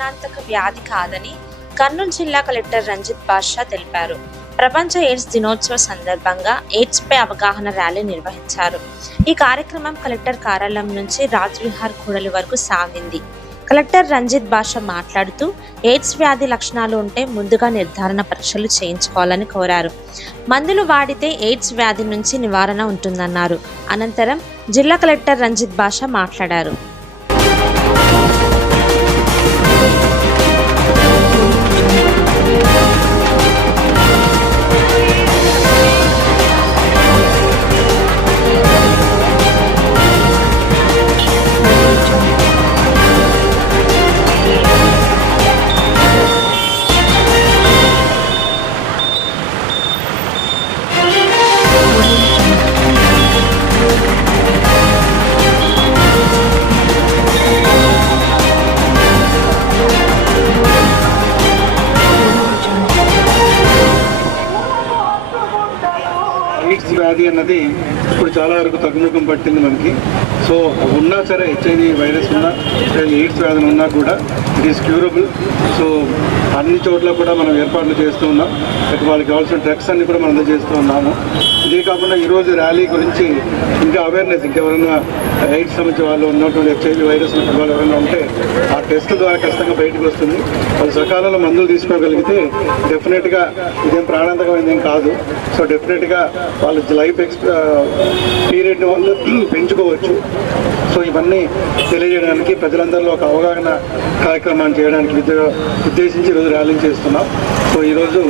ప్రాణాంతక వ్యాధి కాదని కర్నూలు జిల్లా కలెక్టర్ రంజిత్ బాషా తెలిపారు. ప్రపంచ ఎయిడ్స్ దినోత్సవ సందర్భంగా ఎయిడ్స్ పై అవగాహన ర్యాలీ నిర్వహించారు. ఈ కార్యక్రమం కలెక్టర్ కార్యాలయం నుంచి రాజ్విహార్ కూడలి వరకు సాగింది. కలెక్టర్ రంజిత్ బాషా మాట్లాడుతూ ఎయిడ్స్ వ్యాధి లక్షణాలు ఉంటే ముందుగా నిర్ధారణ పరీక్షలు చేయించుకోవాలని కోరారు. మందులు వాడితే ఎయిడ్స్ వ్యాధి నుంచి నివారణ ఉంటుందన్నారు. అనంతరం జిల్లా కలెక్టర్ రంజిత్ బాషా మాట్లాడారు. ఎయిడ్స్ వ్యాధి అన్నది ఇప్పుడు చాలా వరకు తగ్గుముఖం పట్టింది మనకి. సో ఉన్నా సరే హెచ్ఐవి వైరస్ ఉన్నా ఎయిడ్స్ వ్యాధి ఉన్నా కూడా ఇట్ ఈస్ క్యూరబుల్. సో అన్ని చోట్ల కూడా మనం ఏర్పాట్లు చేస్తూ ఉన్నాం. వాళ్ళకి కావాల్సిన డ్రగ్స్ అన్ని కూడా మనం అందజేస్తూ ఉన్నాము. ఇదే కాకుండా ఈరోజు ర్యాలీ గురించి ఇంకా అవేర్నెస్, ఇంకెవరైనా ఎయిడ్స్ సంబంధించిన వాళ్ళు ఉన్నటువంటి హెచ్ఐవి వైరస్ వాళ్ళు ఎవరైనా ఉంటే ఆ టెస్ట్ ద్వారా ఖచ్చితంగా బయటకు వస్తుంది. వాళ్ళు సకాలంలో మందులు తీసుకోగలిగితే డెఫినెట్గా ఇదేం ప్రాణాంతకమైనది ఏం కాదు. సో డెఫినెట్గా వాళ్ళ లైఫ్ పీరియడ్ వాళ్ళు పెంచుకోవచ్చు. సో ఇవన్నీ తెలియజేయడానికి ప్రజలందరిలో ఒక అవగాహన కార్యక్రమాన్ని చేయడానికి ఉద్దేశించి ఈరోజు ర్యాలీ చేస్తున్నాం. సో ఈరోజు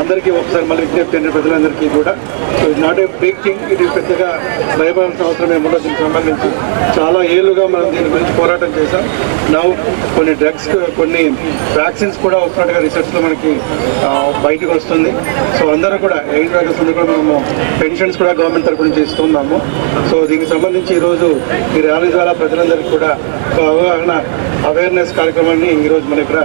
అందరికీ ఒకసారి మళ్ళీ విజ్ఞప్తి అయిన ప్రజలందరికీ కూడా, so it not a big thing. ఇది పెద్దగా భయపడాల్సిన అవసరం ఏముండదు. దీనికి సంబంధించి చాలా ఏళ్ళుగా మనం దీని గురించి పోరాటం చేశాం. నౌ కొన్ని డ్రగ్స్, కొన్ని వ్యాక్సిన్స్ కూడా వస్తున్నట్టుగా రీసెర్చ్లో మనకి బయటకు వస్తుంది. సో అందరూ కూడా ఎయిడ్స్ వ్యాక్సిన్స్ కూడా మనము పెన్షన్స్ కూడా గవర్నమెంట్ తరఫు నుంచి ఇస్తున్నాము. సో దీనికి సంబంధించి ఈరోజు ఈ ర్యాలీ ద్వారా ప్రజలందరికీ కూడా అవగాహన అవేర్నెస్ కార్యక్రమాన్ని ఈరోజు మన ఇక్కడ